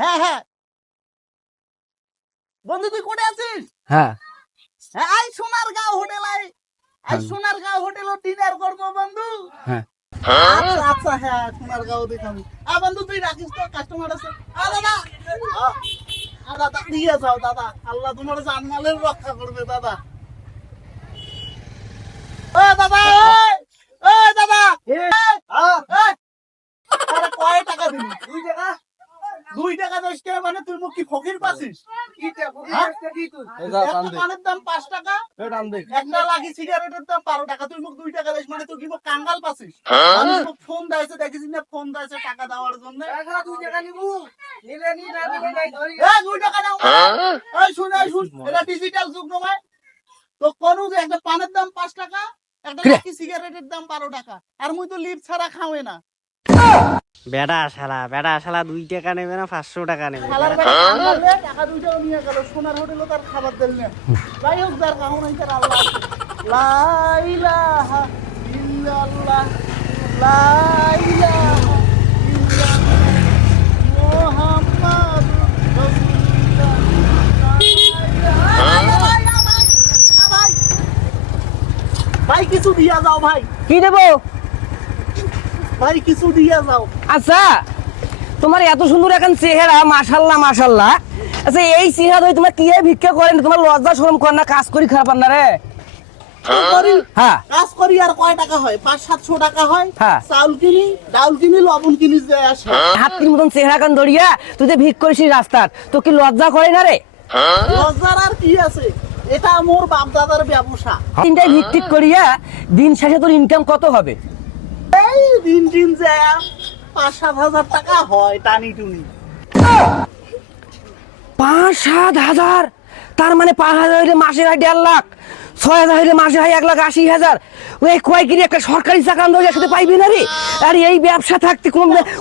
হ্যাঁ হ্যাঁ বন্ধু তুই কোটে আছিস? হ্যাঁ হ্যাঁ I Sonargaon hotel I Sonargaon hotel dinner করবো বন্ধু। হ্যাঁ আচ্ছা আচ্ছা হ্যাঁ সোনারগাঁও দেখাবো। বন্ধু তুই রাখিস তো কাস্টমার আছে। দাদা দাদা দিয়ে যাও দাদা, আল্লাহ তোমার জানমালের রক্ষা করবে দাদা। ও দাদা ও দাদা আরে কয় টাকা দিবি? 2 টাকা 2 টাকা 10 টাকা মানে তুই মুখ কি ফকির পাছিস? পানের দাম 5 টাকা, একটা লাগি সিগারেটের দাম 12 টাকা, তুই মুখ 2 টাকা দিস মানে তুই কি মুখ কাঙ্গাল পাছিস? আমি তো ফোন দিয়েছে দেখিস না, ফোন দিয়েছে টাকা দেওয়ার জন্য। 2 টাকা নিবো নিলে নি না নিলে নাই ধরি। 2 টাকা নাও। এই শুন এটা ডিজিটাল যুগ নয় তো, কোন যে একটা পানের দাম 5 টাকা, একটা লাগি সিগারেটের দাম 12 টাকা, আর মুই তো লিপ ছাড়া খাওয়ে না। বেড়া শালা 2 টাকা নেবে না 500 টাকা নেবে? টাকা 2 টাকা নিয়ে গেল, সোনার হোটেলও তার খাবার দিল না। যাই হোক যার কাহন হইছে আল্লাহ। লা ইলাহা ইল্লাল্লাহ লা ইলাহা ইল্লাল্লাহ মুহাম্মাদুর রাসূলুল্লাহ। ভাই কিছু দিয়া যাও ভাই। কি দেবো ভাই কিছু দিয়া যাও। আচ্ছা তোমার এত সুন্দর এখন চেহারা, মাশাল্লাহ মাশাল্লাহ। আচ্ছা এই চেহারা ধরে তোমার কি ভিক্ষা করেন? তোমার লজ্জা শরম করে না? কাজ করি খারাপ না রে? হ্যাঁ কাজ করি আর কয় টাকা হয়? 500-700 টাকা হয়। হ্যাঁ চাউল কিনি, ডাউল কিনি, লবণ কিনি যে আসে। হাতির মতন চেহারা কান ধরিয়া তুই যে ভিক করিস রাস্তার, তো কি লজ্জা করে না রে? লজ্জার আর কি আছে, এটা মোর বাপ দাদার ব্যবসা। তিনটায় ভিক ঠিক করিয়া দিন শেষে তোর ইনকাম কত হবে? এই দিন যে 5-7 হাজার টাকা হয় টানি টুনি। 5-7 হাজার? তার মানে 5 হাজার হইলে মাসে হয় 1.5 লাখ, 6 হাজার হইলে মাসে হয় 1,80,000। ওই কয় কিনে একটা সরকারি চাকরি আন্দোলন একসাথে পাইবি না রে? আর এই ব্যবসা থাকতে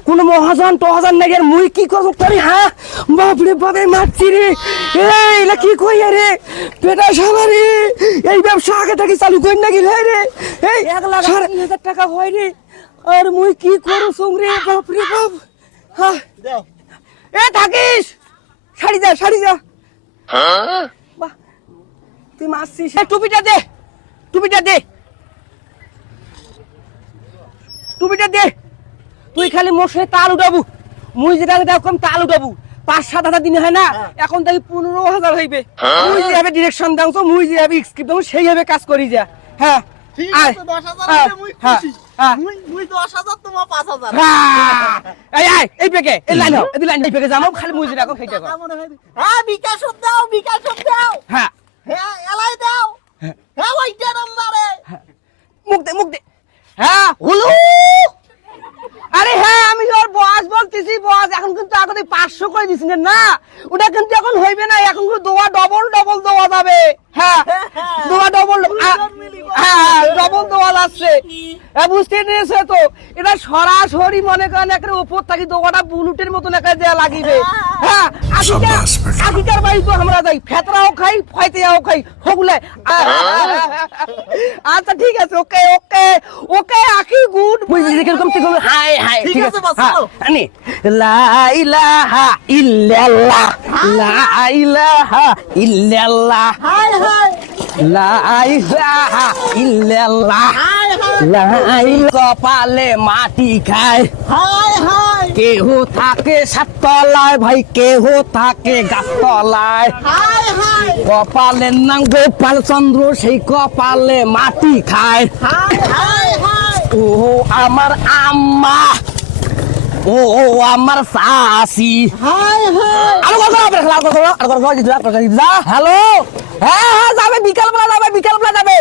কোন মহাজন টহাজন নাই। আর মুই কি করব করি? হ্যাঁ বাপরে বাপে মারছি রে। এই না কি কই রে পেটা সাবারে, এই ব্যবসা আগে থেকে চালু করি নাকি রে? এই 1,80,000 টাকা হয় রে। আর মুই কি করু সঙ্গে বাপরে বাপ। হ্যাঁ এ থাকিস, শাড়ি যা। বাহ তুই মারছিস। টুপিটা দে তুই খালি মোর তাল উঠাবু, মুই যেটা কম তাল উঠাবু। 5-7 হাজার দিনে হয় না, এখন তাই 15,000 হইবে। মুই যেভাবে ডিরেকশন দাও তো, মুই যেভাবে স্ক্রিপ্ট দাও সেইভাবে কাজ করি যা। হ্যাঁ ঠিক আছে 10,000 হইলে মুই খুশি। মুই 10,000 তোমার 5,000। এই পেকে এই লাইন এই পেকে যাবো খালি মুই যেটা কম সেইটা কর। হ্যাঁ বিকাশ দাও হ্যাঁ হ্যাঁ এলাই দাও হ্যাঁ ওইটা নাম্বারে মুখ দে। হ্যাঁ হলো। আরে হ্যাঁ আমি ওর বস বলতেছি, বস এখন কিন্তু আগে 500 করে দিছিলেন না, ওটা কিন্তু এখন হইবে না। এখন কিন্তু দোয়া ডবল দেওয়া যাবে। হ্যাঁ দোয়া ডবল, হ্যাঁ ডবল দোয়া লাগছে। বুঝতে নিয়েছে তো? এটা সরাসরি মনে করেন একটা উপর থাকি দোয়াটা বুলুটের মতন একটা দেয়া লাগিবে। হ্যাঁ আগিকার বাড়ি তো আমরা যাই, ফেতরাও খাই, ফয়তেও খাই, হগুলে। আচ্ছা ঠিক আছে, ওকে আকি গুড। বুঝলি কিরকম ঠিক হবে? হাই ঠিক আছে বাস চলো। আনি লা ইলাহা ইল্লাল্লাহ লা ইলাহা ইল্লাল্লাহ হাই লা ইলাহা ইল্লাল্লাহ হাই লা কপালে মাটি খায়। হাই কেহ থাকে সাততলায় ভাই, কেহ থাকে গাছতলায়। হাই কপালের নাম গোপাল চন্দ্র, সেই কপালে মাটি খায়। হাই ও আমার আম্মা, ও আমার শাশি। হ্যালো হ্যাঁ যাবে, বিকালবেলা যাবে।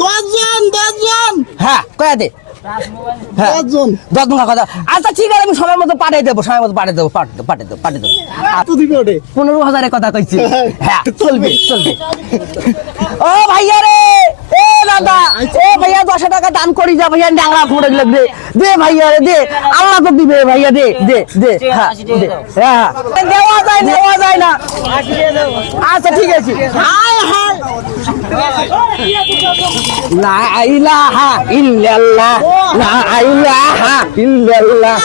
10 জন হ্যাঁ কয়া দে। 10 জন। আচ্ছা ঠিক আছে, আমি সময় মতো পাঠিয়ে দেবো। তো দিবি ওটা 15,000 কথা কইছি। হ্যাঁ চলবে। ও ভাইয়া রে, এ দাদা, ও ভাইয়া 10 টাকা দান করি যা ভাইয়া, ডাংরা ফুটে লাগবে। দে ভাইয়া রে দে, আল্লাহ তো দিবে ভাইয়া, দে। হ্যাঁ দেওয়া যায় না। আচ্ছা ঠিক আছে। হাই লা ইলাহা ইল্লাল্লাহ লা ইলাহা ইল্লাল্লাহ।